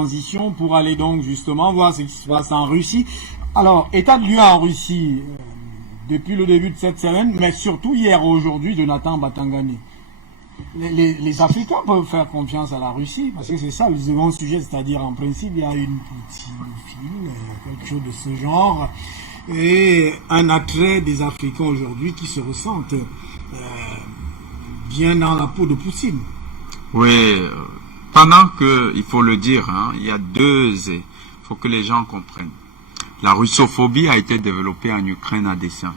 transition pour aller donc justement voir ce qui se passe en Russie. Alors, état de lieu en Russie, depuis le début de cette semaine, mais surtout hier aujourd'hui, Jonathan Batangani. Les Africains peuvent faire confiance à la Russie, parce que c'est ça le second sujet, c'est-à-dire en principe, il y a une pédophile, quelque chose de ce genre, et un attrait des Africains aujourd'hui qui se ressentent bien dans la peau de Poutine. Oui, pendant que, il faut le dire, il y a il faut que les gens comprennent. La russophobie a été développée en Ukraine à dessein,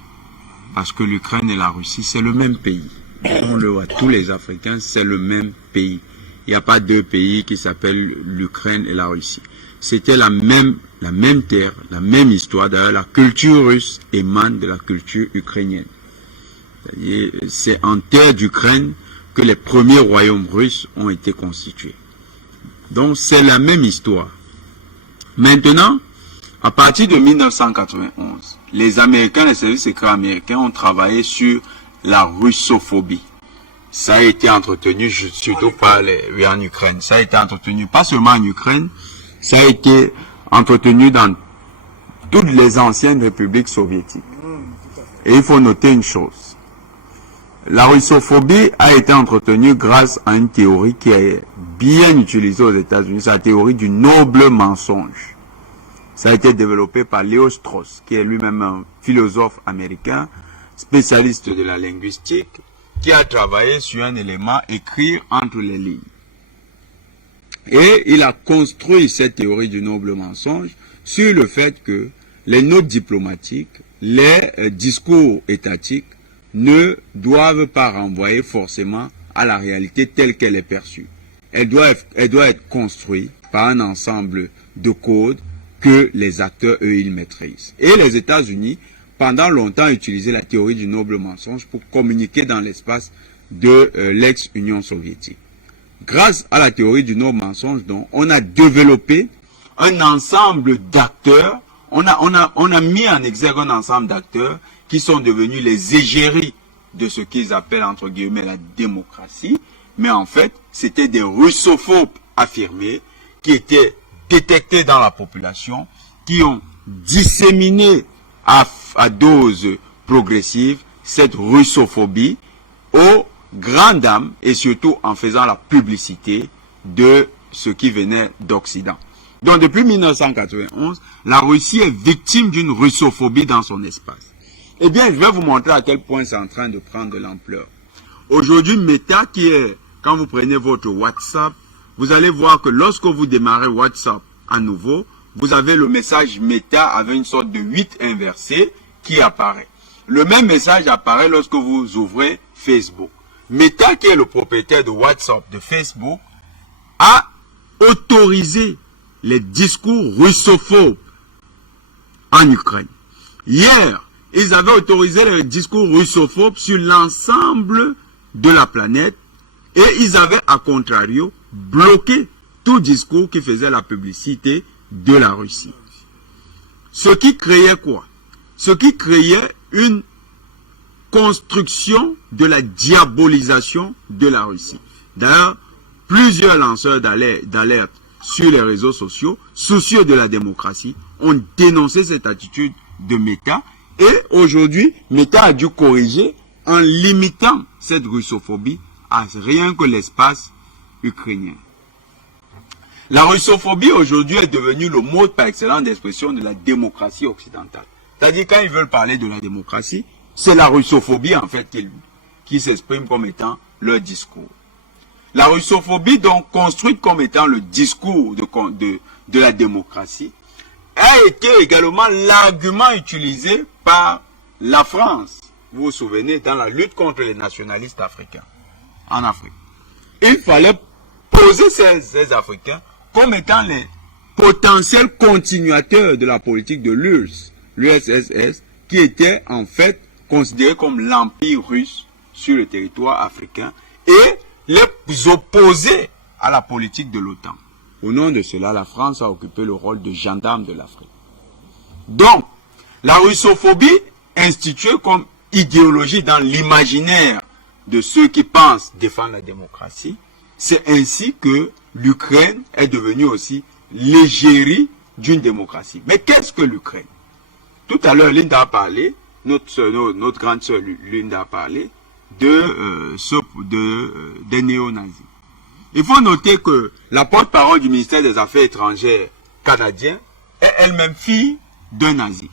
parce que l'Ukraine et la Russie, c'est le même pays. On le voit, tous les Africains, c'est le même pays. Il n'y a pas deux pays qui s'appellent l'Ukraine et la Russie. C'était la même terre, la même histoire. D'ailleurs, la culture russe émane de la culture ukrainienne. C'est en terre d'Ukraine que les premiers royaumes russes ont été constitués. Donc, c'est la même histoire. Maintenant, à partir de 1991, les Américains, les services secrets américains ont travaillé sur la russophobie. Ça a été entretenu surtout en Ukraine. Ça a été entretenu pas seulement en Ukraine, ça a été entretenu dans toutes les anciennes républiques soviétiques. Et il faut noter une chose. La russophobie a été entretenue grâce à une théorie qui est bien utilisée aux États-Unis, c'est la théorie du noble mensonge. Ça a été développé par Léo Strauss, qui est lui-même un philosophe américain, spécialiste de la linguistique, qui a travaillé sur un élément écrit entre les lignes. Et il a construit cette théorie du noble mensonge sur le fait que les notes diplomatiques, les discours étatiques ne doivent pas renvoyer forcément à la réalité telle qu'elle est perçue. Elle doit être construite par un ensemble de codes que les acteurs, eux, ils maîtrisent. Et les États-Unis, pendant longtemps, utilisé la théorie du noble mensonge pour communiquer dans l'espace de l'ex-Union soviétique. Grâce à la théorie du noble mensonge, donc, on a développé un ensemble d'acteurs, on a mis en exergue un ensemble d'acteurs qui sont devenus les égéries de ce qu'ils appellent, entre guillemets, la démocratie, mais en fait, c'était des russophobes affirmés qui étaient détectés dans la population, qui ont disséminé à dose progressive cette russophobie aux grandes dames et surtout en faisant la publicité de ce qui venait d'Occident. Donc depuis 1991, la Russie est victime d'une russophobie dans son espace. Eh bien, je vais vous montrer à quel point c'est en train de prendre de l'ampleur. Aujourd'hui, Meta, qui est, quand vous prenez votre WhatsApp, vous allez voir que lorsque vous démarrez WhatsApp à nouveau, vous avez le message Meta avec une sorte de 8 inversé qui apparaît. Le même message apparaît lorsque vous ouvrez Facebook. Meta, qui est le propriétaire de WhatsApp, de Facebook, a autorisé les discours russophobes en Ukraine. Hier, ils avaient autorisé les discours russophobes sur l'ensemble de la planète et ils avaient, à contrario, bloqué tout discours qui faisait la publicité de la Russie. Ce qui créait quoi? Ce qui créait une construction de la diabolisation de la Russie. D'ailleurs, plusieurs lanceurs d'alerte sur les réseaux sociaux, soucieux de la démocratie, ont dénoncé cette attitude de Meta. Et aujourd'hui, Meta a dû corriger en limitant cette russophobie à rien que l'espace ukrainien. La russophobie aujourd'hui est devenue le mode par excellence d'expression de la démocratie occidentale. C'est-à-dire quand ils veulent parler de la démocratie, c'est la russophobie en fait qui s'exprime comme étant leur discours. La russophobie, donc construite comme étant le discours de la démocratie, a été également l'argument utilisé par la France, vous vous souvenez, dans la lutte contre les nationalistes africains en Afrique. Il fallait poser ces Africains comme étant les potentiels continuateurs de la politique de l'URSS, qui était en fait considéré comme l'empire russe sur le territoire africain, et les opposer à la politique de l'OTAN. Au nom de cela, la France a occupé le rôle de gendarme de l'Afrique. Donc, la russophobie, instituée comme idéologie dans l'imaginaire de ceux qui pensent défendre la démocratie, c'est ainsi que l'Ukraine est devenue aussi l'égérie d'une démocratie. Mais qu'est-ce que l'Ukraine? Tout à l'heure, Linda a parlé, notre grande sœur Linda a parlé des néo-nazis. Il faut noter que la porte-parole du ministère des Affaires étrangères canadien est elle-même fille d'un nazi.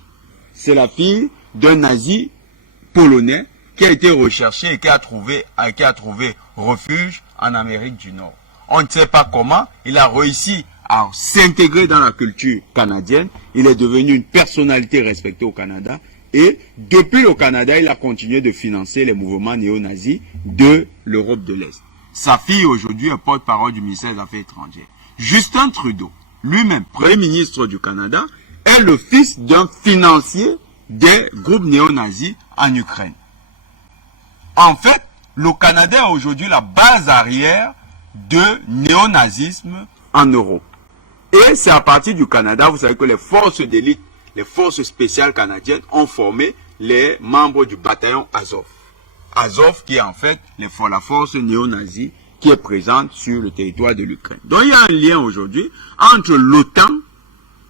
C'est la fille d'un nazi polonais qui a été recherché et qui a trouvé refuge en Amérique du Nord. On ne sait pas comment, il a réussi à s'intégrer dans la culture canadienne. Il est devenu une personnalité respectée au Canada. Et depuis le Canada, il a continué de financer les mouvements néo-nazis de l'Europe de l'Est. Sa fille aujourd'hui est porte-parole du ministère des Affaires étrangères. Justin Trudeau, lui-même, Premier ministre du Canada, est le fils d'un financier des groupes néo-nazis en Ukraine. En fait, le Canada est aujourd'hui la base arrière de néo-nazisme en Europe. Et c'est à partir du Canada, vous savez que les forces d'élite, les forces spéciales canadiennes ont formé les membres du bataillon Azov. Azov qui est en fait la force néo-nazie qui est présente sur le territoire de l'Ukraine. Donc il y a un lien aujourd'hui entre l'OTAN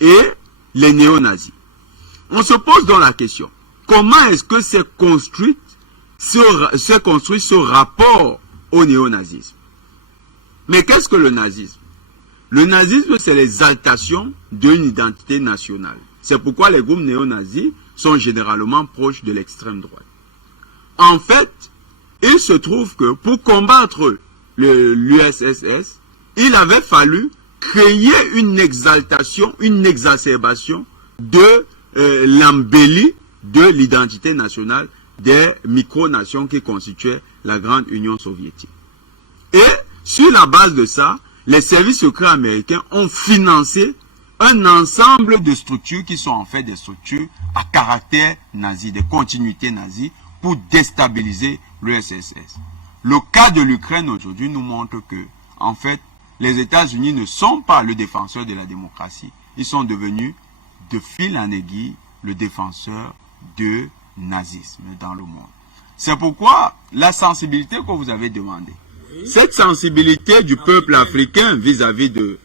et les néo-nazis. On se pose donc la question, comment est-ce que s'est construit ce rapport au néo-nazisme? Mais qu'est-ce que le nazisme? Le nazisme, c'est l'exaltation d'une identité nationale. C'est pourquoi les groupes néo-nazis sont généralement proches de l'extrême droite. En fait, il se trouve que pour combattre l'URSS, il avait fallu créer une exaltation, une exacerbation de l'embellie de l'identité nationale des micronations qui constituaient la grande Union soviétique. Et sur la base de ça, les services secrets américains ont financé un ensemble de structures qui sont en fait des structures à caractère nazi, des continuités nazies pour déstabiliser l'URSS. Le cas de l'Ukraine aujourd'hui nous montre que, en fait, les États-Unis ne sont pas le défenseur de la démocratie. Ils sont devenus, de fil en aiguille, le défenseur du nazisme dans le monde. C'est pourquoi la sensibilité que vous avez demandée, cette sensibilité du peuple africain vis-à-vis de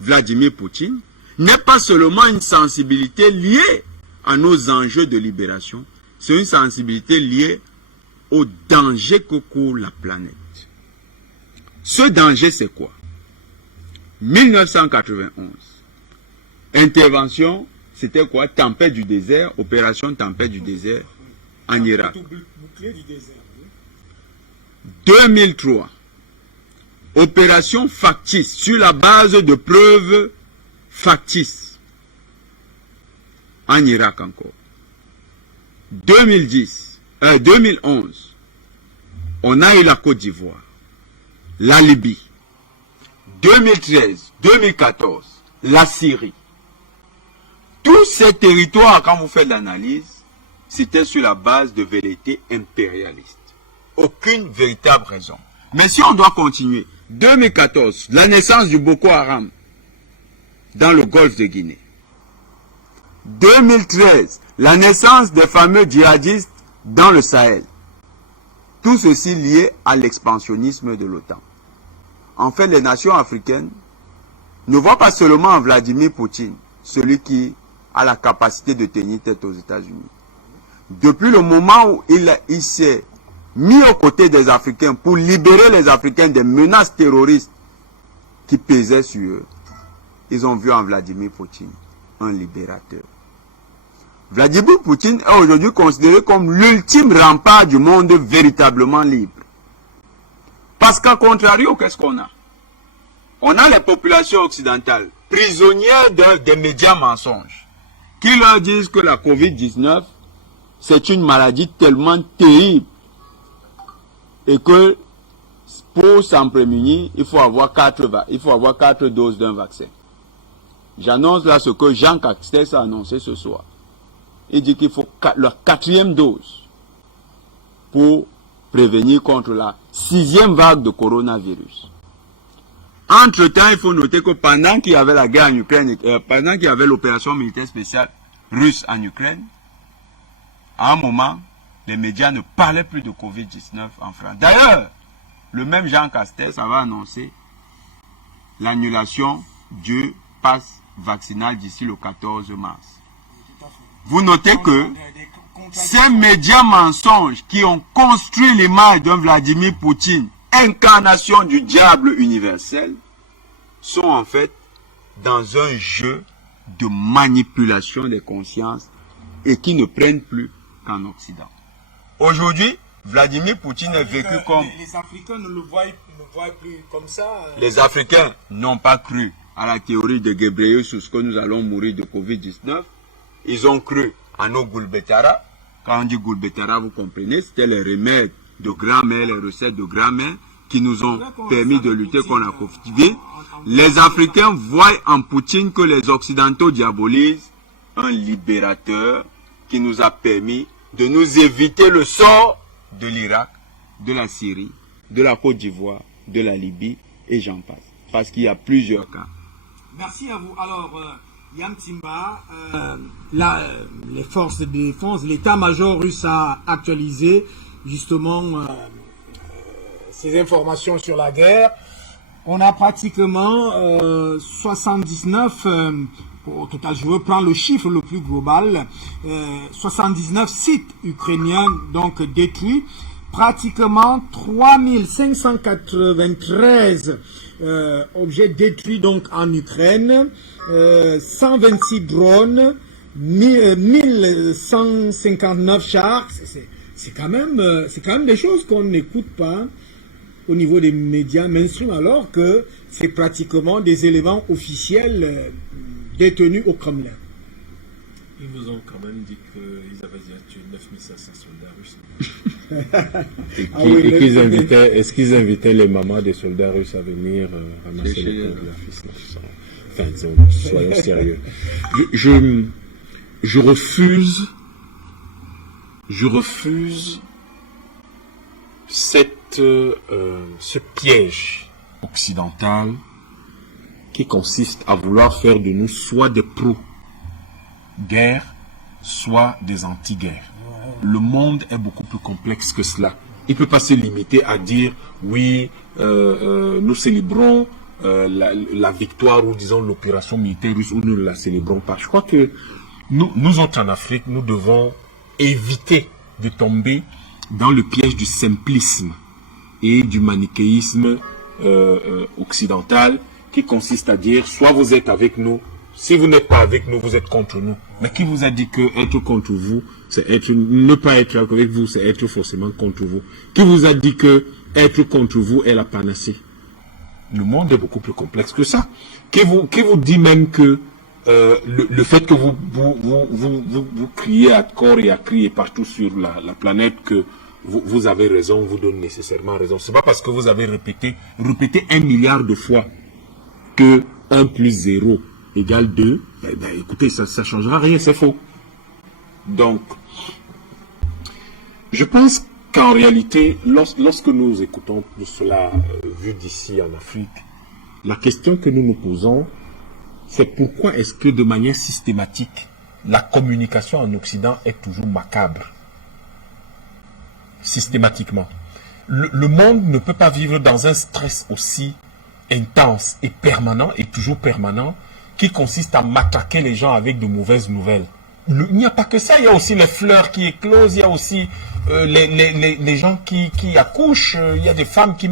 Vladimir Poutine, n'est pas seulement une sensibilité liée à nos enjeux de libération, c'est une sensibilité liée au danger que court la planète. Ce danger, c'est quoi? 1991. Intervention, c'était quoi? Tempête du désert, opération Tempête du désert en Irak. 2003. Opération factice, sur la base de preuves factices, en Irak encore. 2011, on a eu la Côte d'Ivoire, la Libye. 2013, 2014, la Syrie. Tous ces territoires, quand vous faites l'analyse, c'était sur la base de velléités impérialistes. Aucune véritable raison. Mais si on doit continuer, 2014, la naissance du Boko Haram dans le golfe de Guinée. 2013, la naissance des fameux djihadistes dans le Sahel. Tout ceci lié à l'expansionnisme de l'OTAN. En fait, les nations africaines ne voient pas seulement en Vladimir Poutine, celui qui a la capacité de tenir tête aux États-Unis. Depuis le moment où il s'est mis aux côtés des Africains pour libérer les Africains des menaces terroristes qui pesaient sur eux, ils ont vu en Vladimir Poutine un libérateur. Vladimir Poutine est aujourd'hui considéré comme l'ultime rempart du monde véritablement libre. Parce qu'à contrario, qu'est-ce qu'on a? On a les populations occidentales, prisonnières des médias mensonges, qui leur disent que la Covid-19, c'est une maladie tellement terrible et que pour s'en prémunir, il faut avoir 4 doses d'un vaccin. J'annonce là ce que Jean Castex a annoncé ce soir. Il dit qu'il faut la 4e dose pour prévenir contre la 6e vague de coronavirus. Entre-temps, il faut noter que pendant qu'il y avait la guerre en Ukraine, pendant qu'il y avait l'opération militaire spéciale russe en Ukraine, à un moment, les médias ne parlaient plus de Covid-19 en France. D'ailleurs, le même Jean Castex avait annoncé l'annulation du passe vaccinal d'ici le 14 mars. Vous notez que ces médias mensonges qui ont construit l'image d'un Vladimir Poutine, incarnation du diable universel, sont en fait dans un jeu de manipulation des consciences et qui ne prennent plus qu'en Occident. Aujourd'hui, Vladimir Poutine est vécu comme... Les Africains ne le voient plus comme ça. Les Africains n'ont pas cru à la théorie de Ghebreyesus que nous allons mourir de Covid-19. Ils ont cru à nos Goulbetara. Quand on dit Goulbetara, vous comprenez, c'était les remèdes de grand-mère, les recettes de grand-mère qui nous ont permis de lutter contre la Covid. Les Africains voient en Poutine que les Occidentaux diabolisent un libérateur qui nous a permis de nous éviter le sort de l'Irak, de la Syrie, de la Côte d'Ivoire, de la Libye et j'en passe. Parce qu'il y a plusieurs cas. Merci à vous. Alors, Yamtimba, les forces de défense, l'état-major russe a actualisé justement ces informations sur la guerre. On a pratiquement 79, au total, je veux prendre le chiffre le plus global, 79 sites ukrainiens donc détruits, pratiquement 3593 objets détruits donc en Ukraine, 126 drones, 1159 chars. C'est quand même des choses qu'on n'écoute pas au niveau des médias mainstream, alors que c'est pratiquement des éléments officiels détenus au Kremlin. Ils vous ont quand même dit qu'ils avaient déjà tué 9500 soldats russes. Est-ce qu'ils invitaient les mamans des soldats russes à venir ramasser les corps de leurs fils? Enfin, soyons sérieux. Je refuse ce piège occidental qui consiste à vouloir faire de nous soit des pro-guerre, soit des anti-guerre. Le monde est beaucoup plus complexe que cela. Il ne peut pas se limiter à dire oui, nous célébrons la victoire ou disons l'opération militaire russe ou nous ne la célébrons pas. Je crois que nous autres en Afrique, nous devons éviter de tomber dans le piège du simplisme et du manichéisme occidental qui consiste à dire soit vous êtes avec nous, si vous n'êtes pas avec nous, vous êtes contre nous. Mais qui vous a dit que être contre vous, c'est être, ne pas être avec vous, c'est être forcément contre vous? Qui vous a dit que être contre vous est la panacée? Le monde est beaucoup plus complexe que ça. Qui vous dit même que le fait que vous criez à corps et à cri et partout sur la planète que vous avez raison, vous donne nécessairement raison. C'est pas parce que vous avez répété 1 milliard de fois que 1 plus 0 égale 2, écoutez, ça ne changera rien, c'est faux. Donc, je pense qu'en réalité, lorsque nous écoutons tout cela vu d'ici en Afrique, la question que nous nous posons, c'est pourquoi est-ce que de manière systématique, la communication en Occident est toujours macabre? Systématiquement. Le monde ne peut pas vivre dans un stress aussi intense et permanent, et toujours permanent, qui consiste à matraquer les gens avec de mauvaises nouvelles. Il n'y a pas que ça, il y a aussi les fleurs qui éclosent, il y a aussi les gens qui accouchent, il y a des femmes qui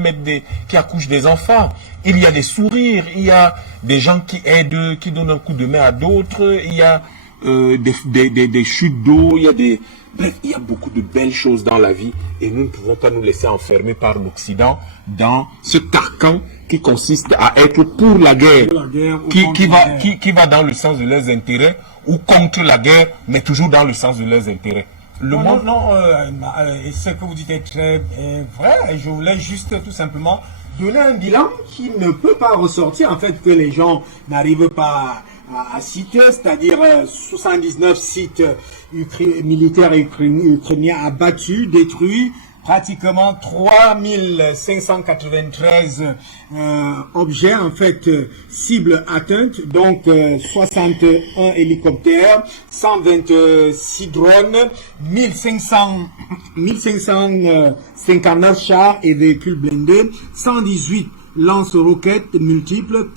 accouchent des enfants, il y a des sourires, il y a des gens qui aident, qui donnent un coup de main à d'autres, il y a des chutes d'eau, bref, il y a beaucoup de belles choses dans la vie et nous ne pouvons pas nous laisser enfermer par l'Occident dans ce carcan qui consiste à être pour la guerre, qui va dans le sens de leurs intérêts ou contre la guerre, mais toujours dans le sens de leurs intérêts. Ce que vous dites est très vrai. Et je voulais juste tout simplement donner un bilan qui ne peut pas ressortir, en fait, que les gens n'arrivent pas à citer, c'est-à-dire 79 sites militaires ukrainiens abattus, détruits, pratiquement 3593 objets, en fait, cibles atteintes, donc 61 hélicoptères, 126 drones, 1559 chars et véhicules blindés, 118 lance-roquettes multiples,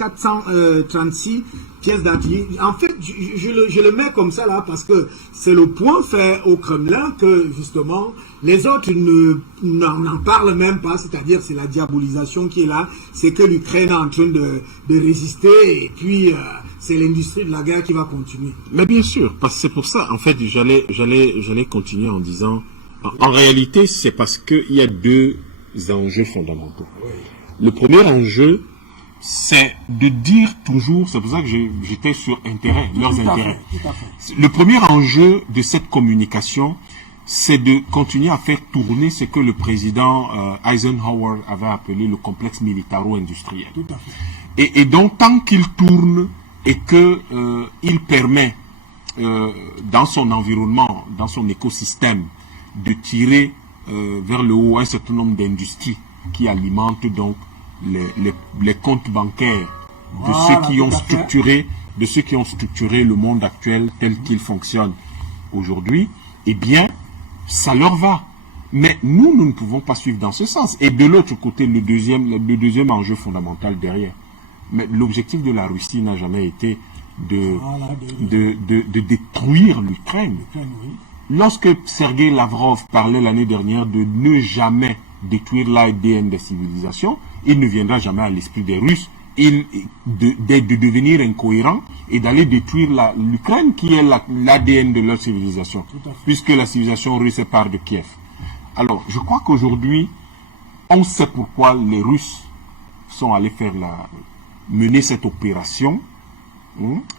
436 pièces d'artillerie. En fait, je le mets comme ça là parce que c'est le point fait au Kremlin que justement les autres n'en parlent même pas, c'est-à-dire c'est la diabolisation qui est là, c'est que l'Ukraine est en train de résister et puis c'est l'industrie de la guerre qui va continuer. Mais bien sûr, parce que c'est pour ça, en fait, j'allais continuer en disant, en réalité, c'est parce qu'il y a deux enjeux fondamentaux. Oui. Le premier enjeu, c'est de dire toujours, c'est pour ça que j'étais sur leurs intérêts. Tout à fait. Le premier enjeu de cette communication, c'est de continuer à faire tourner ce que le président Eisenhower avait appelé le complexe militaro-industriel. Tout à fait. Et donc, tant qu'il tourne et que il permet dans son environnement, dans son écosystème, de tirer vers le haut un certain nombre d'industries qui alimentent donc les comptes bancaires de ceux qui ont structuré le monde actuel tel qu'il fonctionne aujourd'hui, eh bien, ça leur va. Mais nous ne pouvons pas suivre dans ce sens. Et de l'autre côté, le deuxième enjeu fondamental derrière. Mais l'objectif de la Russie n'a jamais été de détruire l'Ukraine. Oui. Lorsque Sergei Lavrov parlait l'année dernière de ne jamais détruire l'ADN des civilisations, il ne viendra jamais à l'esprit des Russes de devenir incohérent et d'aller détruire l'Ukraine qui est l'ADN de leur civilisation, puisque la civilisation russe part de Kiev. Alors, je crois qu'aujourd'hui, on sait pourquoi les Russes sont allés mener cette opération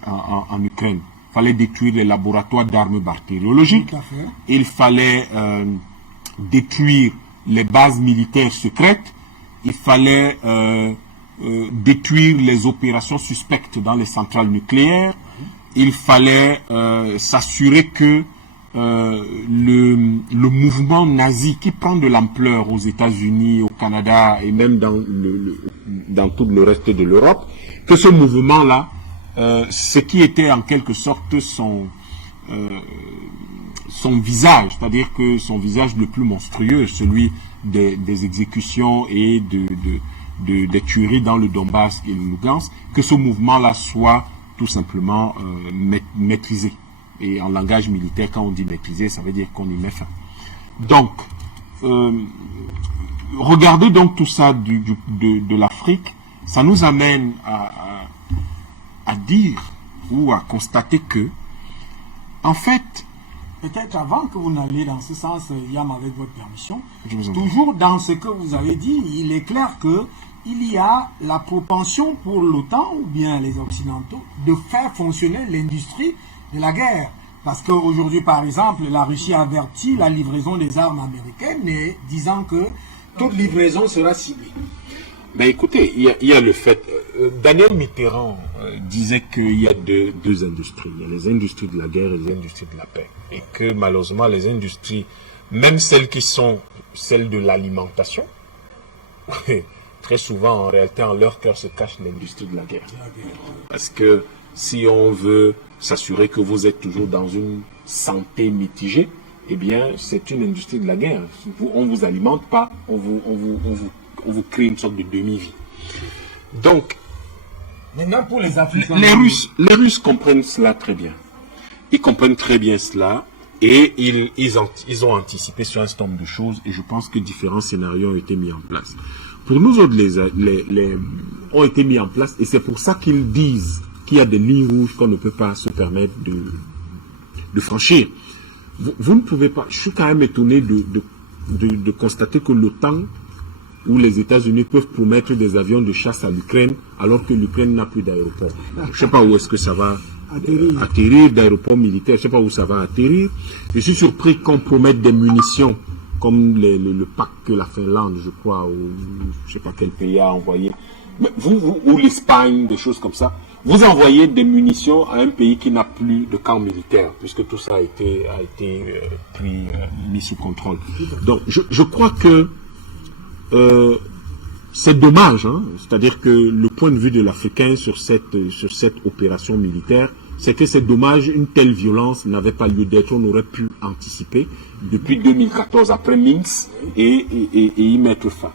en Ukraine. Il fallait détruire les laboratoires d'armes bactériologiques. Il fallait détruire les bases militaires secrètes. Il fallait détruire les opérations suspectes dans les centrales nucléaires. Il fallait s'assurer que le mouvement nazi qui prend de l'ampleur aux États-Unis, au Canada et même dans tout le reste de l'Europe, que ce mouvement-là, ce qui était en quelque sorte son visage, c'est-à-dire que son visage le plus monstrueux, celui des exécutions et des tueries dans le Donbass et le Lugansk, que ce mouvement-là soit tout simplement maîtrisé. Et en langage militaire, quand on dit maîtriser, ça veut dire qu'on y met fin. Donc, regardez donc tout ça de l'Afrique, ça nous amène à dire ou à constater que, en fait, peut-être avant que vous n'alliez dans ce sens, Yam, avec votre permission, toujours dans ce que vous avez dit, il est clair que il y a la propension pour l'OTAN ou bien les Occidentaux de faire fonctionner l'industrie de la guerre. Parce qu'aujourd'hui, par exemple, la Russie avertit la livraison des armes américaines et disant que toute livraison sera ciblée. Ben écoutez, il y a le fait... Daniel Mitterrand disait qu'il y a deux industries. Il y a les industries de la guerre et les industries de la paix. Et que malheureusement, les industries, même celles qui sont celles de l'alimentation, très souvent, en réalité, en leur cœur se cache l'industrie de la guerre. Parce que si on veut s'assurer que vous êtes toujours dans une santé mitigée, eh bien, c'est une industrie de la guerre. On ne vous alimente pas, on vous crée une sorte de demi-vie. Donc, maintenant pour les Africains, les Russes comprennent cela très bien. Ils comprennent très bien cela et ils ont anticipé sur un certain nombre de choses et je pense que différents scénarios ont été mis en place. Pour nous autres, les ont été mis en place et c'est pour ça qu'ils disent qu'il y a des lignes rouges qu'on ne peut pas se permettre de franchir. Vous ne pouvez pas, je suis quand même étonné de constater que l'OTAN où les États-Unis peuvent promettre des avions de chasse à l'Ukraine alors que l'Ukraine n'a plus d'aéroport. Je ne sais pas où est-ce que ça va atterrir d'aéroport militaire, je ne sais pas où ça va atterrir. Je suis surpris qu'on promette des munitions comme le pack que la Finlande, je crois, ou je ne sais pas quel pays a envoyé, mais ou l'Espagne, des choses comme ça. Vous envoyez des munitions à un pays qui n'a plus de camp militaire, puisque tout ça a été mis sous contrôle. Donc, je crois que c'est dommage, hein? C'est-à-dire que le point de vue de l'Africain sur cette opération militaire, c'est que c'est dommage, une telle violence n'avait pas lieu d'être, on aurait pu anticiper depuis 2014, après Minsk, et y mettre fin.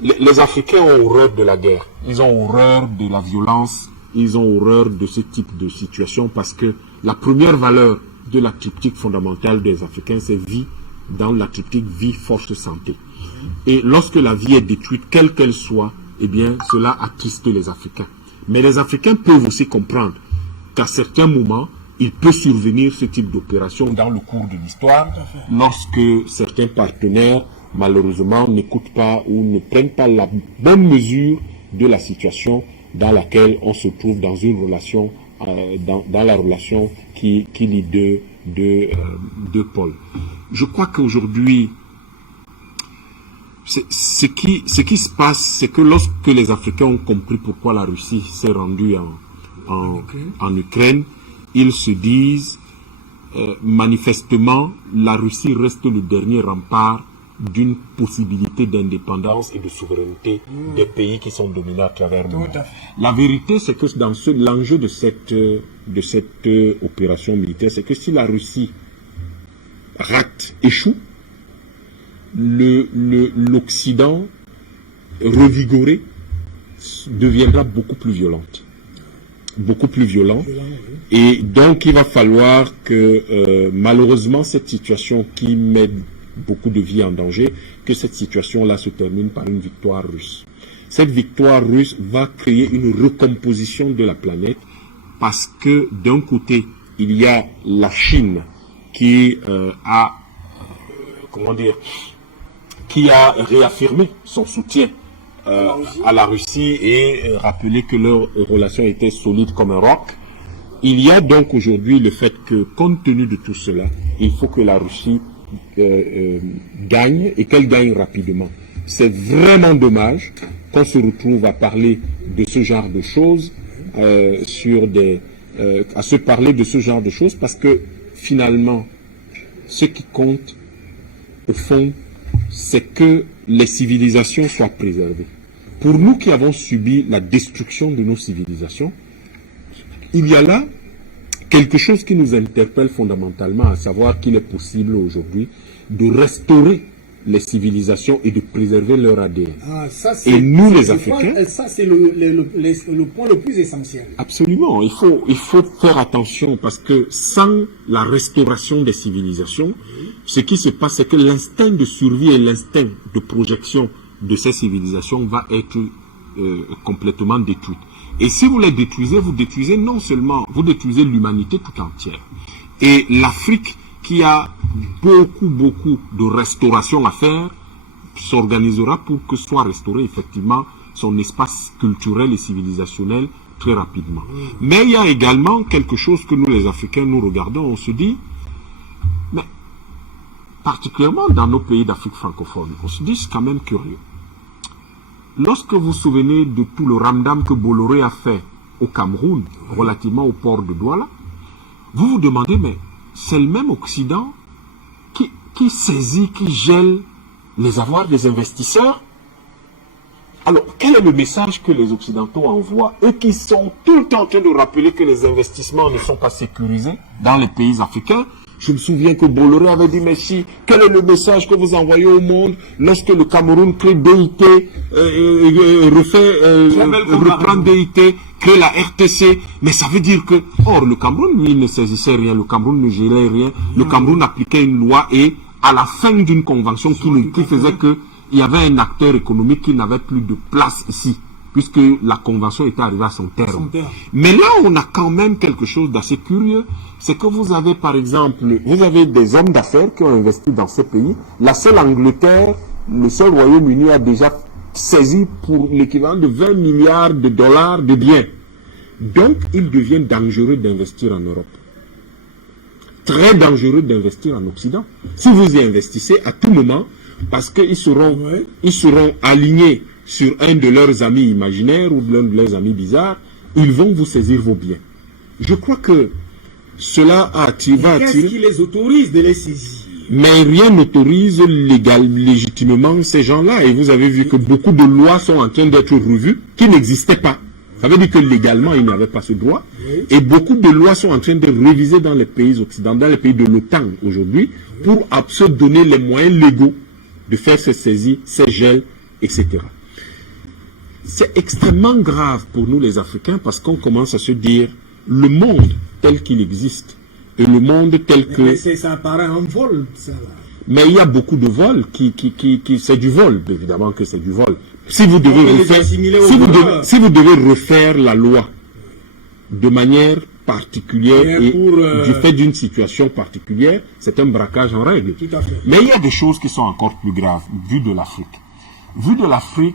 les Africains ont horreur de la guerre. Ils ont horreur de la violence. Ils ont horreur de ce type de situation parce que la première valeur de la triptyque fondamentale des Africains, c'est vie. Dans la triptyque vie, force, santé. Et lorsque la vie est détruite, quelle qu'elle soit, eh bien, cela attriste les Africains. Mais les Africains peuvent aussi comprendre qu'à certains moments, il peut survenir ce type d'opération dans le cours de l'histoire, lorsque certains partenaires, malheureusement, n'écoutent pas ou ne prennent pas la bonne mesure de la situation dans laquelle on se trouve dans une relation, dans la relation qui lie deux pôles. Je crois qu'aujourd'hui, ce qui se passe, c'est que lorsque les Africains ont compris pourquoi la Russie s'est rendue en Ukraine, ils se disent manifestement la Russie reste le dernier rempart d'une possibilité d'indépendance et de souveraineté des pays qui sont dominés à travers le monde. La vérité, c'est que dans l'enjeu de cette opération militaire, c'est que si la Russie échoue, l'Occident revigoré deviendra beaucoup plus violente. Beaucoup plus violent. Et donc il va falloir que malheureusement cette situation qui met beaucoup de vies en danger, que cette situation-là se termine par une victoire russe. Cette victoire russe va créer une recomposition de la planète parce que d'un côté, il y a la Chine qui qui a réaffirmé son soutien à la Russie et rappelé que leur relation était solide comme un roc. Il y a donc aujourd'hui le fait que, compte tenu de tout cela, il faut que la Russie gagne et qu'elle gagne rapidement. C'est vraiment dommage qu'on se retrouve à parler de ce genre de choses, à se parler de ce genre de choses parce que finalement, ce qui compte, au fond, c'est que les civilisations soient préservées. Pour nous qui avons subi la destruction de nos civilisations, il y a là quelque chose qui nous interpelle fondamentalement, à savoir qu'il est possible aujourd'hui de restaurer les civilisations et de préserver leur ADN. Et nous, les Africains... Ça, c'est le point le plus essentiel. Absolument. Il faut faire attention parce que sans la restauration des civilisations, ce qui se passe, c'est que l'instinct de survie et l'instinct de projection de ces civilisations va être complètement détruit. Et si vous les détruisez, vous détruisez non seulement, vous détruisez l'humanité tout entière. Et l'Afrique, qui a beaucoup de restauration à faire, s'organisera pour que soit restauré effectivement son espace culturel et civilisationnel très rapidement. Mais il y a également quelque chose que nous les Africains nous regardons, on se dit, mais particulièrement dans nos pays d'Afrique francophone, on se dit c'est quand même curieux. Lorsque vous vous souvenez de tout le ramdam que Bolloré a fait au Cameroun, relativement au port de Douala, vous vous demandez, mais c'est le même Occident qui saisit, qui gèle les avoirs des investisseurs. Alors, quel est le message que les Occidentaux envoient, eux qui sont tout le temps en train de rappeler que les investissements ne sont pas sécurisés dans les pays africains? Je me souviens que Bolloré avait dit, mais si, quel est le message que vous envoyez au monde lorsque le Cameroun crée DIT, reprend DIT, crée la RTC, mais ça veut dire que, or, le Cameroun, lui, ne saisissait rien, le Cameroun ne gélait rien, le Cameroun appliquait une loi et, à la fin d'une convention qui faisait que il y avait un acteur économique qui n'avait plus de place ici, puisque la convention était arrivée à son terme. Mais là, on a quand même quelque chose d'assez curieux. C'est que vous avez, par exemple, vous avez des hommes d'affaires qui ont investi dans ces pays. La seule Angleterre, le seul Royaume-Uni a déjà saisi pour l'équivalent de 20 milliards de dollars de biens. Donc, il devient dangereux d'investir en Europe. Très dangereux d'investir en Occident. Si vous y investissez à tout moment, parce qu'ils seront alignés sur un de leurs amis imaginaires ou de l'un de leurs amis bizarres, ils vont vous saisir vos biens. Je crois que cela va attirer... Qu'est-ce qui les autorise de les saisir? Mais rien n'autorise légitimement ces gens-là. Et vous avez vu que beaucoup de lois sont en train d'être revues qui n'existaient pas. Ça veut dire que légalement, ils n'avaient pas ce droit. Et beaucoup de lois sont en train de réviser dans les pays occidentaux, dans les pays de l'OTAN aujourd'hui, pour se donner les moyens légaux de faire ces saisies, ces gels, etc. c'est extrêmement grave pour nous les Africains parce qu'on commence à se dire le monde tel qu'il existe et le monde tel que... Mais ça paraît un vol, ça là. Mais il y a beaucoup de vols c'est du vol, évidemment que c'est du vol. Si vous devez refaire la loi de manière particulière et du fait d'une situation particulière, c'est un braquage en règle. Tout à fait. Mais il y a des choses qui sont encore plus graves, vu de l'Afrique. Vu de l'Afrique,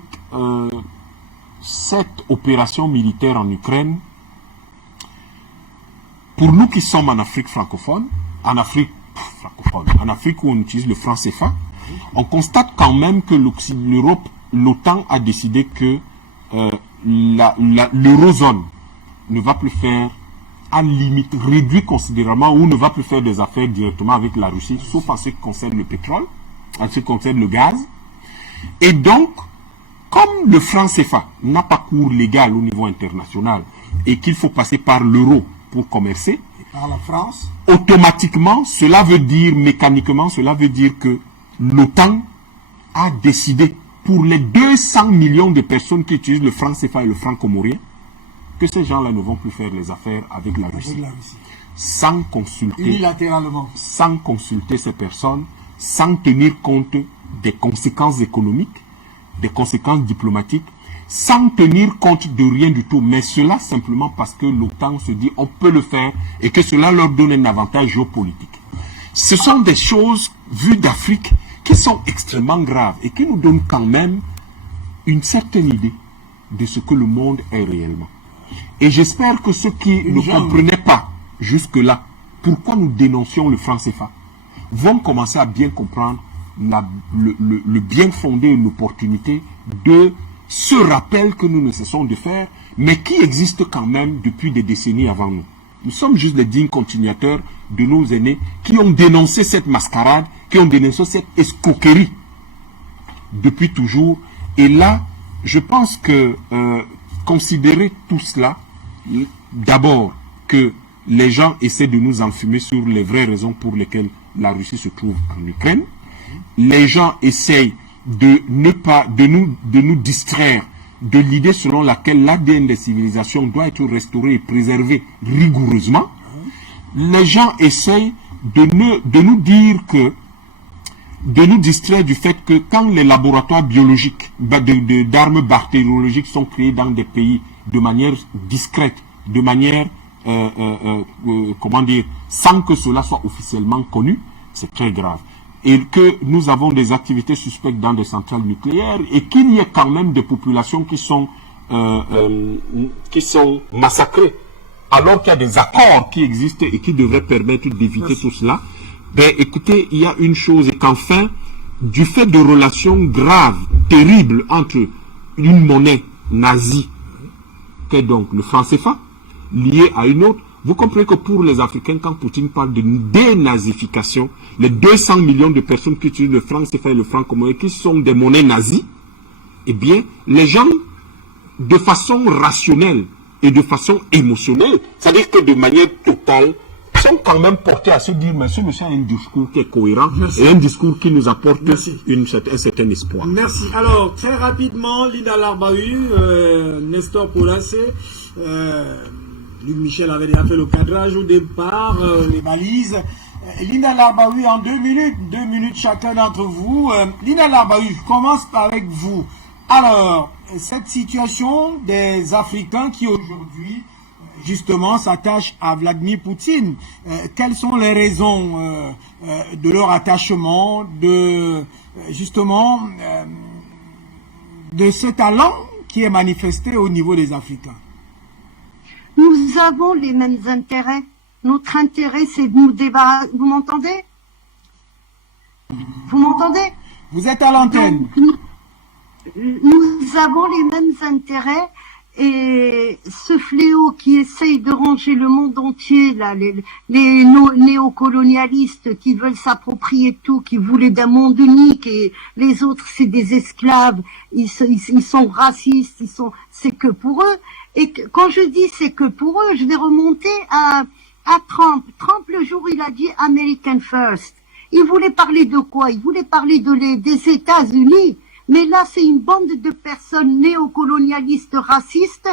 cette opération militaire en Ukraine, pour nous qui sommes en Afrique francophone, en Afrique où on utilise le franc CFA, on constate quand même que l'Europe, l'OTAN a décidé que l'eurozone ne va plus faire, à limite, réduit considérablement ou ne va plus faire des affaires directement avec la Russie, sauf en ce qui concerne le pétrole, en ce qui concerne le gaz. Et donc, comme le franc CFA n'a pas cours légal au niveau international et qu'il faut passer par l'euro pour commercer, par la France, automatiquement, cela veut dire, mécaniquement, cela veut dire que l'OTAN a décidé, pour les 200 millions de personnes qui utilisent le franc CFA et le franc comorien, que ces gens-là ne vont plus faire les affaires avec la Russie. Sans consulter, unilatéralement, sans consulter ces personnes, sans tenir compte des conséquences économiques, des conséquences diplomatiques, sans tenir compte de rien du tout, mais cela simplement parce que l'OTAN se dit on peut le faire et que cela leur donne un avantage géopolitique. Ce sont des choses vues d'Afrique qui sont extrêmement graves et qui nous donnent quand même une certaine idée de ce que le monde est réellement. Et j'espère que ceux qui ne comprenaient pas jusque-là pourquoi nous dénoncions le franc CFA vont commencer à bien comprendre le bien fondé et l'opportunité de ce rappel que nous ne cessons de faire, mais qui existe quand même depuis des décennies avant nous. Nous sommes juste les dignes continuateurs de nos aînés qui ont dénoncé cette mascarade, qui ont dénoncé cette escroquerie depuis toujours. Et là, je pense que considérer tout cela, d'abord que les gens essaient de nous enfumer sur les vraies raisons pour lesquelles la Russie se trouve en Ukraine. Les gens essayent de nous distraire de l'idée selon laquelle l'ADN des civilisations doit être restauré et préservé rigoureusement. Les gens essayent de nous dire que, de nous distraire du fait que quand les laboratoires biologiques d'armes bactériologiques sont créés dans des pays de manière discrète, de manière, sans que cela soit officiellement connu, c'est très grave. Et que nous avons des activités suspectes dans des centrales nucléaires et qu'il y ait quand même des populations qui sont massacrées, alors qu'il y a des accords qui existent et qui devraient permettre d'éviter tout cela. Ben, écoutez, il y a une chose, et qu'enfin, du fait de relations graves, terribles entre une monnaie nazie, qu'est donc le franc CFA, lié à une autre, vous comprenez que pour les Africains, quand Poutine parle de dénazification, les 200 millions de personnes qui utilisent le franc CFA et le franc commun, qui sont des monnaies nazies, eh bien, les gens, de façon rationnelle et de façon émotionnelle, c'est-à-dire que de manière totale, sont quand même portés à se dire, mais ce monsieur a un discours qui est cohérent. Merci. Et un discours qui nous apporte un certain espoir. Merci. Alors, très rapidement, Linda Larbahu, Nestor Poulassé, Luc Michel avait déjà fait le cadrage au départ, les balises. Linda Larbahu, en 2 minutes chacun d'entre vous. Linda Larbahu, je commence avec vous. Alors, cette situation des Africains qui aujourd'hui, justement, s'attachent à Vladimir Poutine, quelles sont les raisons de leur attachement, de ce talent qui est manifesté au niveau des Africains? Nous avons les mêmes intérêts. Notre intérêt, c'est de nous débarrasser. Vous m'entendez? Vous m'entendez? Vous êtes à l'antenne. Nous avons les mêmes intérêts et ce fléau qui essaye de ranger le monde entier, là, les néocolonialistes qui veulent s'approprier tout, qui voulaient d'un monde unique et les autres c'est des esclaves, ils sont racistes, c'est que pour eux. Et quand je dis c'est que pour eux, je vais remonter à Trump. Trump, le jour où il a dit American First, il voulait parler de quoi? Il voulait parler des États-Unis. Mais là, c'est une bande de personnes néocolonialistes racistes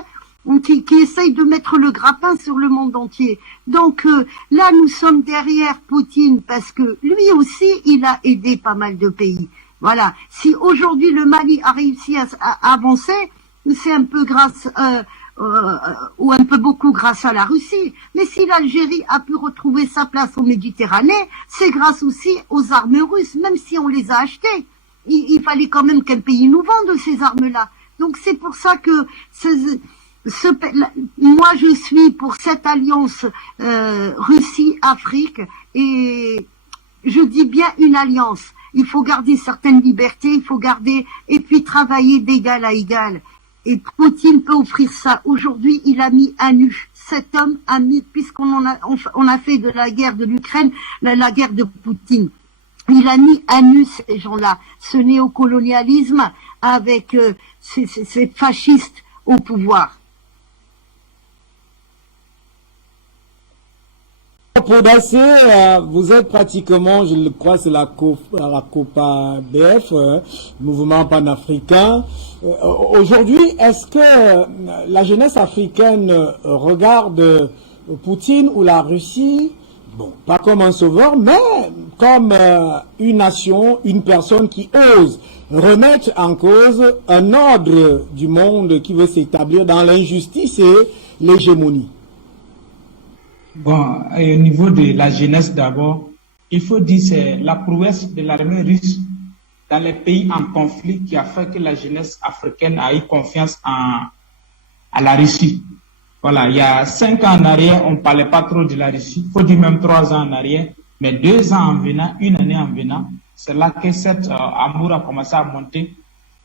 qui essayent de mettre le grappin sur le monde entier. Donc là, nous sommes derrière Poutine parce que lui aussi, il a aidé pas mal de pays. Voilà. Si aujourd'hui le Mali a réussi à avancer, c'est un peu grâce ou un peu beaucoup grâce à la Russie. Mais si l'Algérie a pu retrouver sa place en Méditerranée, c'est grâce aussi aux armes russes, même si on les a achetées. Il fallait quand même qu'un pays nous vende ces armes-là. Donc c'est pour ça que moi je suis pour cette alliance Russie-Afrique, et je dis bien une alliance. Il faut garder certaines libertés, il faut garder et puis travailler d'égal à égal. Et Poutine peut offrir ça. Aujourd'hui, il a mis à nu. Cet homme a mis, puisqu'on a fait de la guerre de l'Ukraine la guerre de Poutine. Il a mis à nu ces gens-là, ce néocolonialisme avec ces fascistes au pouvoir. Pour Dassé, vous êtes pratiquement, je le crois, c'est la Copa BF, mouvement panafricain. Aujourd'hui, est-ce que la jeunesse africaine regarde Poutine ou la Russie, bon, pas comme un sauveur, mais comme une nation, une personne qui ose remettre en cause un ordre du monde qui veut s'établir dans l'injustice et l'hégémonie? Bon, au niveau de la jeunesse d'abord, il faut dire c'est la prouesse de l'armée russe dans les pays en conflit qui a fait que la jeunesse africaine a eu confiance à la Russie. Voilà, il y a 5 ans en arrière, on ne parlait pas trop de la Russie, il faut dire même 3 ans en arrière, mais 2 ans en venant, 1 année en venant, c'est là que cet amour a commencé à monter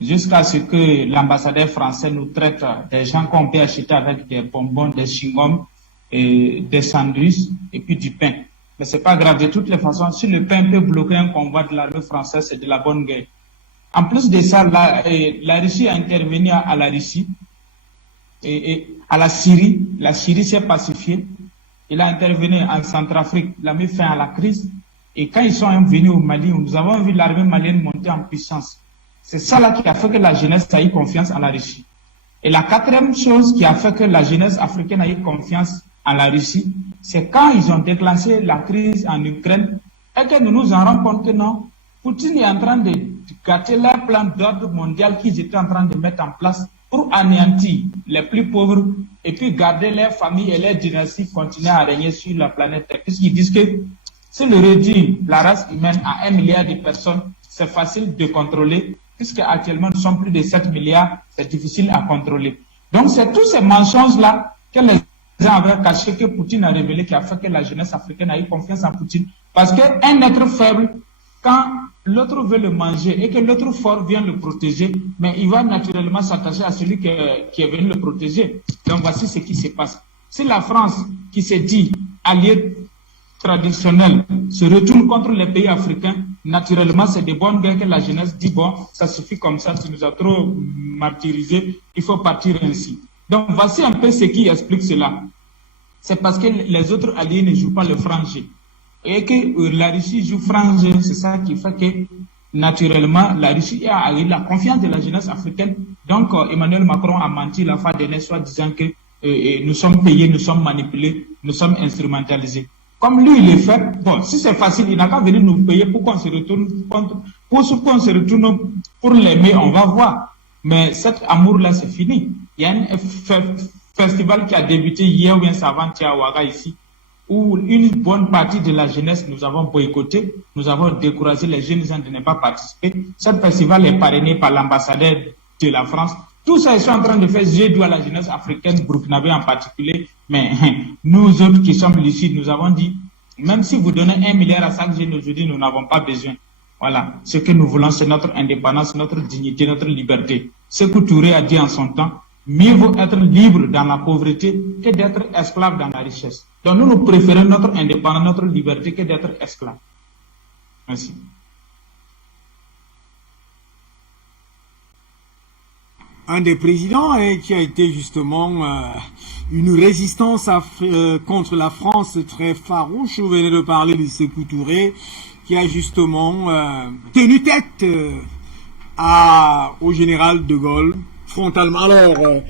jusqu'à ce que l'ambassadeur français nous traite des gens qu'on peut acheter avec des bonbons, des chewing-gums, et des sandwichs et puis du pain. Mais c'est pas grave, de toutes les façons, si le pain peut bloquer un convoi de l'armée française, c'est de la bonne guerre. En plus de ça, la Russie a intervenu à la Russie et à la Syrie s'est pacifiée. Il a intervenu en Centrafrique, il a mis fin à la crise. Et quand ils sont venus au Mali, nous avons vu l'armée malienne monter en puissance. C'est ça là qui a fait que la jeunesse a eu confiance en la Russie. Et la 4e chose qui a fait que la jeunesse africaine a eu confiance en la Russie, c'est quand ils ont déclenché la crise en Ukraine et que nous nous en rendons compte que non, Poutine est en train de gâter leur plan d'ordre mondial qu'ils étaient en train de mettre en place pour anéantir les plus pauvres et puis garder leurs familles et leurs dynasties continuer à régner sur la planète Terre. Puisqu'ils disent que si le réduit la race humaine à 1 milliard de personnes, c'est facile de contrôler, puisque actuellement nous sommes plus de 7 milliards, c'est difficile à contrôler. Donc c'est tous ces mensonges-là que les gens avaient cachés, que Poutine a révélé, qui a fait que la jeunesse africaine a eu confiance en Poutine. Parce qu'un être faible, quand l'autre veut le manger et que l'autre fort vient le protéger, mais il va naturellement s'attacher à celui qui est venu le protéger. Donc voici ce qui se passe. Si la France, qui s'est dit alliée traditionnelle, se retourne contre les pays africains, naturellement, c'est de bonnes guerres que la jeunesse dit, bon, ça suffit comme ça, tu nous as trop martyrisés, il faut partir ainsi. Donc, voici un peu ce qui explique cela. C'est parce que les autres alliés ne jouent pas le franc jeu. Et que la Russie joue franc jeu, c'est ça qui fait que, naturellement, la Russie a eu la confiance de la jeunesse africaine. Donc, Emmanuel Macron a menti la fois dernière, soit disant que nous sommes payés, nous sommes manipulés, nous sommes instrumentalisés. Comme lui, il est fait, bon, si c'est facile, il n'a qu'à venir nous payer pour qu'on se retourne pour l'aimer, on va voir. Mais cet amour-là, c'est fini. Il y a un festival qui a débuté hier ou bien avant-hier à Ouaga ici, où une bonne partie de la jeunesse, nous avons boycotté, nous avons découragé les jeunes gens de ne pas participer. Ce festival est parrainé par l'ambassadeur de la France. Tout ça, ils sont en train de faire je dois à la jeunesse africaine, burkinabé en particulier. Mais nous autres qui sommes lucides, nous avons dit, même si vous donnez 1 milliard à chaque jeune aujourd'hui, nous n'avons pas besoin. Voilà. Ce que nous voulons, c'est notre indépendance, notre dignité, notre liberté. Ce que Touré a dit en son temps, mieux vaut être libre dans la pauvreté que d'être esclave dans la richesse. Donc nous préférons notre indépendance, notre liberté que d'être esclave. Merci. Un des présidents qui a été justement une résistance contre la France très farouche. Vous venez de parler de Sékou Touré, qui a justement tenu tête au général de Gaulle, frontalement. Alors,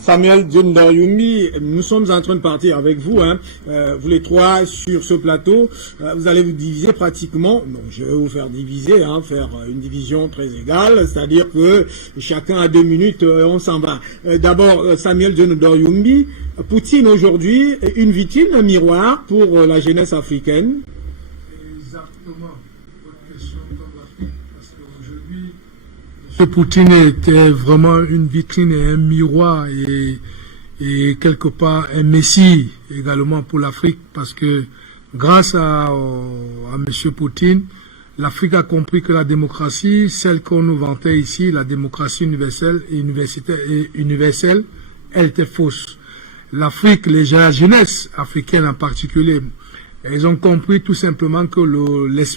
Samuel John Doriumi, nous sommes en train de partir avec vous, hein, vous les trois sur ce plateau. Vous allez vous diviser pratiquement, non, je vais vous faire diviser, hein, faire une division très égale, c'est-à-dire que chacun a 2 minutes, on s'en va. D'abord, Samuel John Doriumi, Poutine aujourd'hui est une vitrine, un miroir pour la jeunesse africaine. Exactement. Votre question comme l'Afrique, parce qu'aujourd'hui, M. Poutine était vraiment une vitrine et un miroir et quelque part un messie également pour l'Afrique, parce que grâce à M. Poutine, l'Afrique a compris que la démocratie, celle qu'on nous vantait ici, la démocratie universelle et universelle, elle était fausse. L'Afrique, la jeunesse africaine en particulier, ils ont compris tout simplement que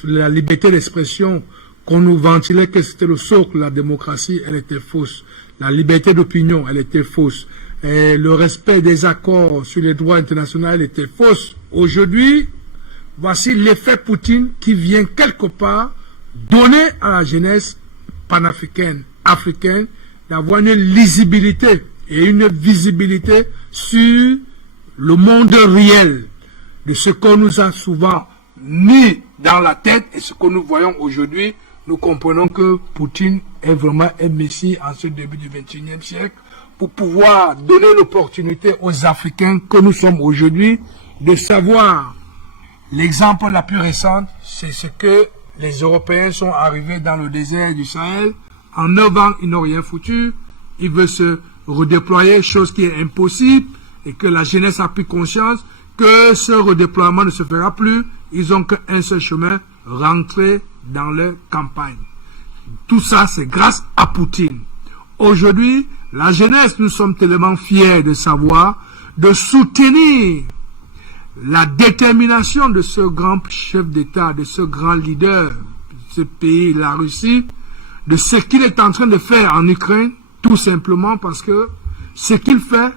la liberté d'expression qu'on nous ventilait que c'était le socle de la démocratie, elle était fausse. La liberté d'opinion, elle était fausse. Et le respect des accords sur les droits internationaux, elle était fausse. Aujourd'hui, voici l'effet Poutine qui vient quelque part donner à la jeunesse panafricaine, africaine, d'avoir une lisibilité et une visibilité sur le monde réel de ce qu'on nous a souvent mis dans la tête et ce que nous voyons aujourd'hui. Nous comprenons que Poutine est vraiment un messie en ce début du XXIe siècle pour pouvoir donner l'opportunité aux Africains que nous sommes aujourd'hui de savoir. L'exemple la plus récente, c'est ce que les Européens sont arrivés dans le désert du Sahel. En 9 ans, ils n'ont rien foutu. Ils veulent se redéployer, chose qui est impossible, et que la jeunesse a pris conscience que ce redéploiement ne se fera plus. Ils n'ont qu'un seul chemin, rentrer dans leur campagne. Tout ça, c'est grâce à Poutine. Aujourd'hui, la jeunesse, nous sommes tellement fiers de savoir, de soutenir la détermination de ce grand chef d'État, de ce grand leader de ce pays, la Russie, de ce qu'il est en train de faire en Ukraine, tout simplement parce que ce qu'il fait,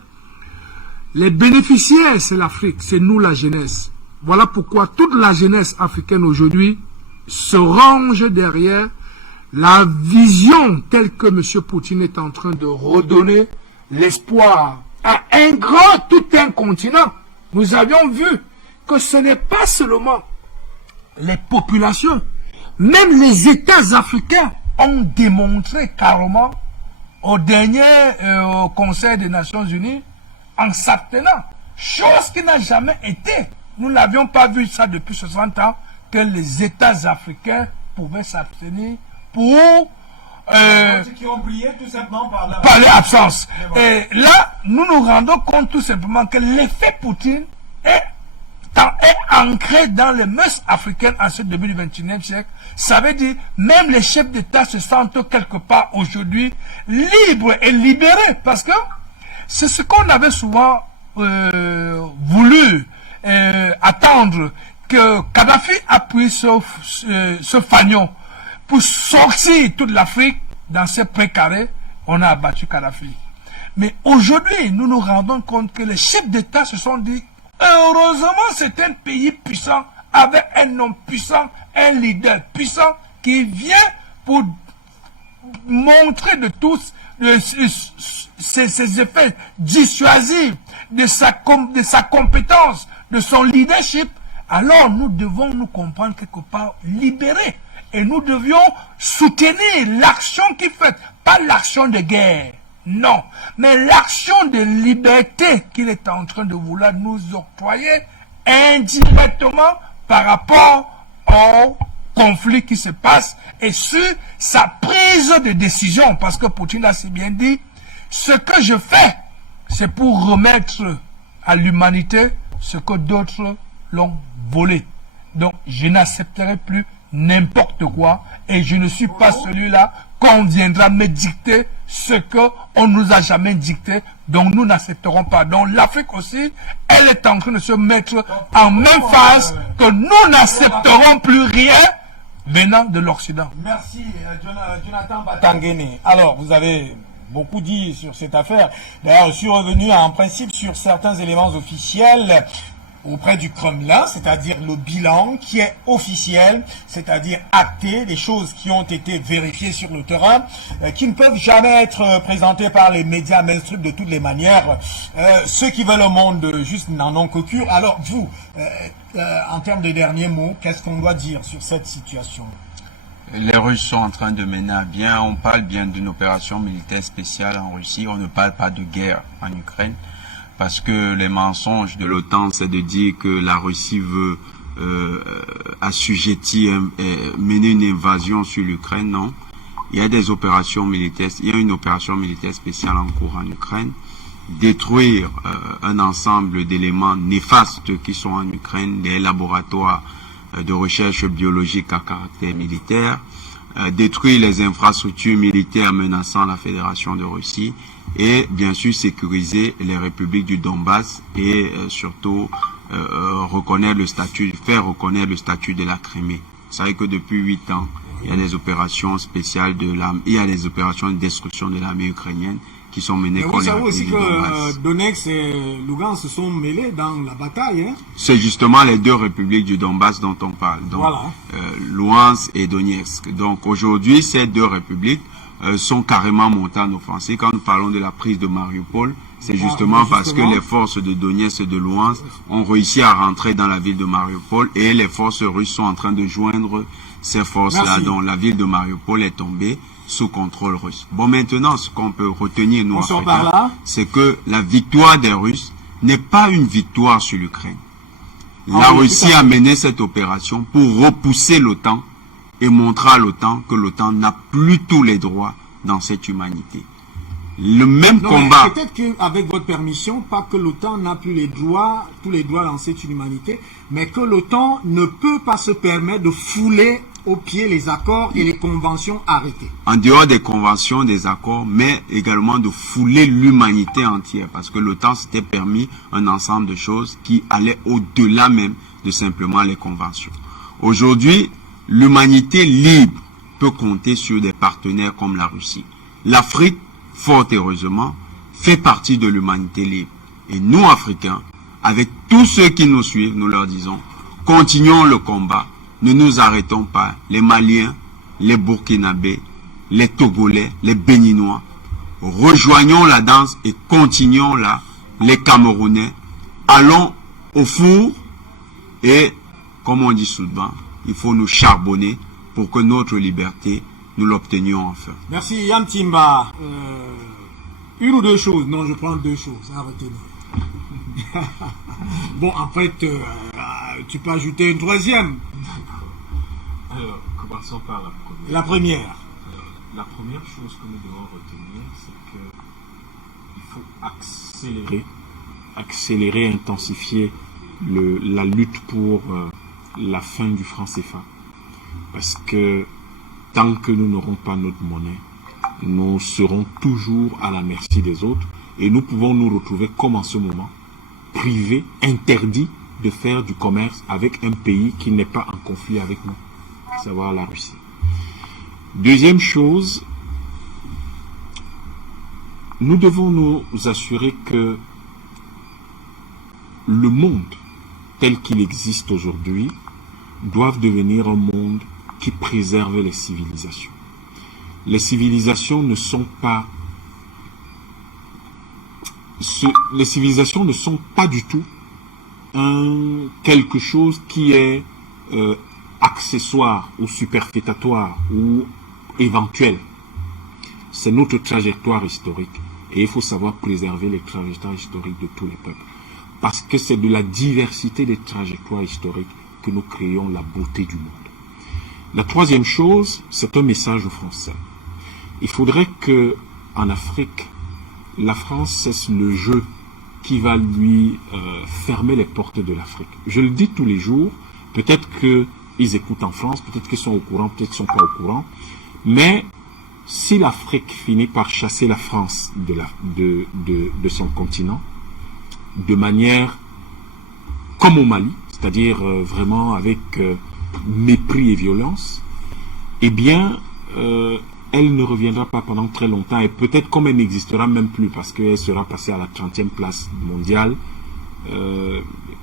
les bénéficiaires, c'est l'Afrique, c'est nous la jeunesse. Voilà pourquoi toute la jeunesse africaine aujourd'hui se range derrière la vision telle que M. Poutine est en train de redonner l'espoir à un grand, tout un continent. Nous avions vu que ce n'est pas seulement les populations, même les États africains ont démontré carrément au dernier Conseil des Nations Unies en s'abstenant, chose qui n'a jamais été. Nous n'avions pas vu ça depuis 60 ans, que les États africains pouvaient s'abstenir pour qui ont brillé tout simplement par leur absence. Et là, nous nous rendons compte tout simplement que l'effet Poutine est ancré dans les mœurs africaines en ce début du XXIe siècle. Ça veut dire, même les chefs d'État se sentent quelque part aujourd'hui libres et libérés, parce que c'est ce qu'on avait souvent voulu attendre, que Kadhafi appuie ce fanion pour sortir toute l'Afrique dans ces précarés. On a abattu Kadhafi. Mais aujourd'hui, nous nous rendons compte que les chefs d'État se sont dit, heureusement c'est un pays puissant, avec un homme puissant, un leader puissant, qui vient pour montrer de tous ses effets dissuasifs, de sa compétence, de son leadership. Alors nous devons nous comprendre quelque part libérés. Et nous devions soutenir l'action qu'il fait, pas l'action de guerre, non, mais l'action de liberté qu'il est en train de vouloir nous octroyer indirectement par rapport au conflit qui se passe et sur sa prise de décision. Parce que Poutine a si bien dit, ce que je fais, c'est pour remettre à l'humanité ce que d'autres l'ont volé. Donc je n'accepterai plus n'importe quoi, et je ne suis pas celui-là qu'on viendra me dicter ce qu'on nous a jamais dicté, donc nous n'accepterons pas. Donc l'Afrique aussi, elle est en train de se mettre en même phase que nous n'accepterons plus rien venant de l'Occident. Merci Jonathan Batangene. Alors vous avez beaucoup dit sur cette affaire. D'ailleurs, je suis revenu en principe sur certains éléments officiels. auprès du Kremlin, c'est-à-dire le bilan qui est officiel, c'est-à-dire acté, des choses qui ont été vérifiées sur le terrain, qui ne peuvent jamais être présentées par les médias mainstream de toutes les manières. Ceux qui veulent le monde juste n'en ont que cure. Alors vous, en termes de derniers mots, qu'est-ce qu'on doit dire sur cette situation? Les Russes sont en train de mener à bien, on parle bien d'une opération militaire spéciale en Russie, on ne parle pas de guerre en Ukraine, parce que les mensonges de l'OTAN, c'est de dire que la Russie veut assujettir, mener une invasion sur l'Ukraine. Non, il y a des opérations militaires, il y a une opération militaire spéciale en cours en Ukraine, détruire un ensemble d'éléments néfastes qui sont en Ukraine, des laboratoires de recherche biologique à caractère militaire, détruire les infrastructures militaires menaçant la Fédération de Russie et bien sûr sécuriser les républiques du Donbass et surtout reconnaître le statut, faire reconnaître le statut de la Crimée. Vous savez que depuis 8 ans, il y a des opérations spéciales il y a des opérations de destruction de l'armée ukrainienne qui sont menées contre les républiques du Donbass. Vous savez aussi que Donetsk et Lugansk se sont mêlés dans la bataille. Hein? C'est justement les deux républiques du Donbass dont on parle, donc voilà. Luhansk et Donetsk. Donc aujourd'hui, ces deux républiques sont carrément montées en offensive. Quand nous parlons de la prise de Mariupol, c'est justement parce que les forces de Donetsk et de Luhansk ont réussi à rentrer dans la ville de Mariupol et les forces russes sont en train de joindre ces forces-là. Donc la ville de Mariupol est tombée sous contrôle russe. Bon, maintenant, ce qu'on peut retenir, nous, Africains, c'est que la victoire des Russes n'est pas une victoire sur l'Ukraine. La Russie a mené cette opération pour repousser l'OTAN et montrer à l'OTAN que l'OTAN n'a plus tous les droits dans cette humanité. Le même combat... Peut-être qu'avec votre permission, pas que l'OTAN n'a plus les droits, tous les droits dans cette humanité, mais que l'OTAN ne peut pas se permettre de fouler au pied les accords et les conventions arrêtées. En dehors des conventions, des accords, mais également de fouler l'humanité entière, parce que l'OTAN s'était permis un ensemble de choses qui allaient au-delà même de simplement les conventions. Aujourd'hui, l'humanité libre peut compter sur des partenaires comme la Russie. L'Afrique, fort heureusement, fait partie de l'humanité libre. Et nous, Africains, avec tous ceux qui nous suivent, nous leur disons, continuons le combat. Ne nous arrêtons pas, les Maliens, les Burkinabés, les Togolais, les Béninois. Rejoignons la danse et continuons là, les Camerounais. Allons au four et, comme on dit souvent, il faut nous charbonner pour que notre liberté, nous l'obtenions enfin. Merci Yam Timba. Une ou deux choses, non je prends deux choses à retenir. Bon, en fait, tu peux ajouter une troisième. Alors, commençons par la première. La première. Alors, la première chose que nous devons retenir, c'est qu'il faut accélérer, intensifier la lutte pour la fin du franc CFA. Parce que tant que nous n'aurons pas notre monnaie, nous serons toujours à la merci des autres et nous pouvons nous retrouver comme en ce moment, privés, interdits de faire du commerce avec un pays qui n'est pas en conflit avec nous, à savoir la Russie. Deuxième chose, nous devons nous assurer que le monde tel qu'il existe aujourd'hui doit devenir un monde qui préserve les civilisations. Les civilisations ne sont pas du tout quelque chose qui est accessoire ou superfétatoire ou éventuel. C'est notre trajectoire historique et il faut savoir préserver les trajectoires historiques de tous les peuples. Parce que c'est de la diversité des trajectoires historiques que nous créons la beauté du monde. La troisième chose, c'est un message aux Français. Il faudrait que, en Afrique, la France cesse le jeu qui va lui fermer les portes de l'Afrique. Je le dis tous les jours, peut-être qu'ils écoutent en France, peut-être qu'ils sont au courant, peut-être qu'ils ne sont pas au courant, mais si l'Afrique finit par chasser la France de son continent, de manière comme au Mali, c'est-à-dire vraiment avec mépris et violence, eh bien, elle ne reviendra pas pendant très longtemps et peut-être comme elle n'existera même plus parce qu'elle sera passée à la 30e place mondiale,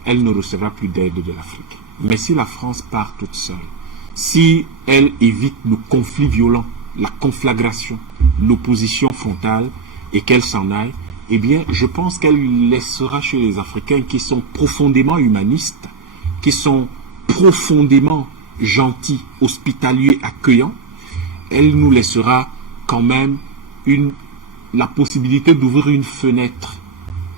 elle ne recevra plus d'aide de l'Afrique. Mais si la France part toute seule, si elle évite le conflit violent, la conflagration, l'opposition frontale, et qu'elle s'en aille, eh bien, je pense qu'elle laissera chez les Africains qui sont profondément humanistes, qui sont profondément gentils, hospitaliers, accueillants, elle nous laissera quand même la possibilité d'ouvrir une fenêtre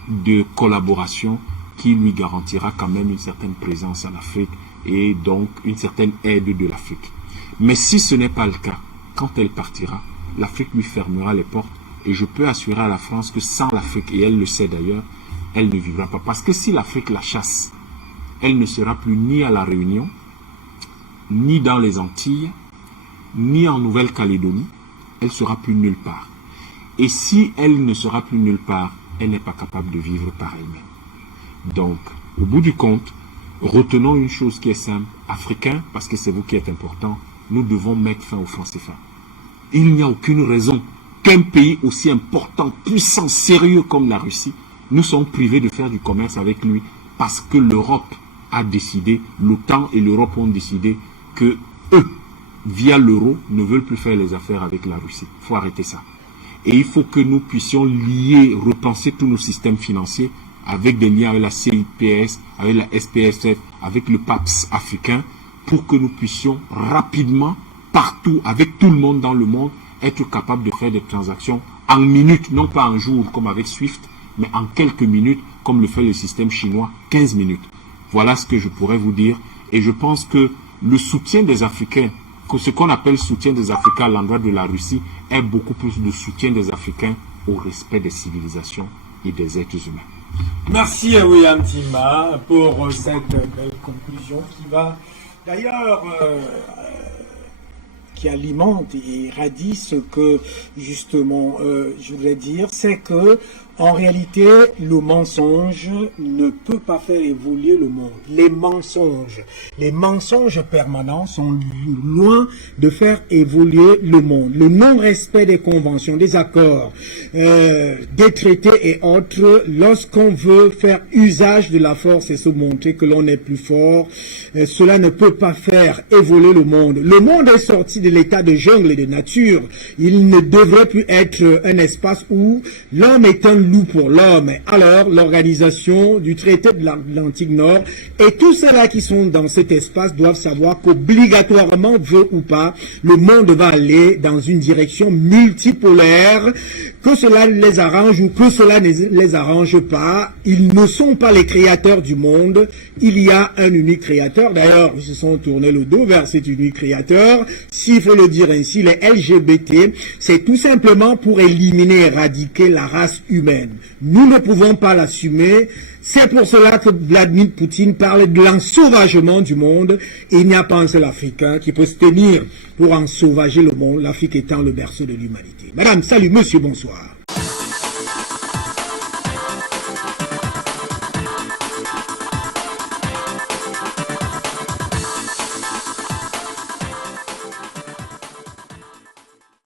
de collaboration qui lui garantira quand même une certaine présence en Afrique et donc une certaine aide de l'Afrique. Mais si ce n'est pas le cas, quand elle partira, l'Afrique lui fermera les portes et je peux assurer à la France que sans l'Afrique, et elle le sait d'ailleurs, elle ne vivra pas. Parce que si l'Afrique la chasse, elle ne sera plus ni à La Réunion, ni dans les Antilles, ni en Nouvelle-Calédonie, elle sera plus nulle part. Et si elle ne sera plus nulle part, elle n'est pas capable de vivre par elle-même. Donc, au bout du compte, retenons une chose qui est simple. Africains, parce que c'est vous qui êtes important, nous devons mettre fin au franc CFA. Il n'y a aucune raison qu'un pays aussi important, puissant, sérieux comme la Russie, nous sommes privés de faire du commerce avec lui parce que l'Europe a décidé, l'OTAN et l'Europe ont décidé que eux, via l'euro, ne veulent plus faire les affaires avec la Russie. Il faut arrêter ça. Et il faut que nous puissions lier, repenser tous nos systèmes financiers avec des liens avec la CIPS, avec la SPSF, avec le PAPS africain, pour que nous puissions rapidement, partout, avec tout le monde dans le monde, être capables de faire des transactions en minutes, non pas en jours comme avec SWIFT, mais en quelques minutes, comme le fait le système chinois, 15 minutes. Voilà ce que je pourrais vous dire. Et je pense que le soutien des Africains, que ce qu'on appelle soutien des Africains à l'endroit de la Russie, est beaucoup plus de soutien des Africains au respect des civilisations et des êtres humains. Merci à William Timba pour cette belle conclusion qui va d'ailleurs qui alimente et radie ce que justement je voulais dire, c'est que en réalité le mensonge ne peut pas faire évoluer le monde. Les mensonges permanents sont loin de faire évoluer le monde. Le non-respect des conventions, des accords, des traités et autres, lorsqu'on veut faire usage de la force et se montrer que l'on est plus fort, cela ne peut pas faire évoluer le monde. Le monde est sorti de l'état de jungle et de nature. Il ne devrait plus être un espace où l'homme est un loup pour l'homme. Alors, l'organisation du traité de l'Atlantique Nord et tous ceux-là qui sont dans cet espace doivent savoir qu'obligatoirement, veut ou pas, le monde va aller dans une direction multipolaire, que cela les arrange ou que cela ne les arrange pas. Ils ne sont pas les créateurs du monde. Il y a un unique créateur. D'ailleurs, ils se sont tournés le dos vers cet unique créateur. S'il faut le dire ainsi, les LGBT, c'est tout simplement pour éliminer, éradiquer la race humaine. Nous ne pouvons pas l'assumer. C'est pour cela que Vladimir Poutine parle de l'ensauvagement du monde. Et il n'y a pas un seul Africain qui peut se tenir pour ensauvager le monde, l'Afrique étant le berceau de l'humanité. Madame, salut, monsieur, bonsoir.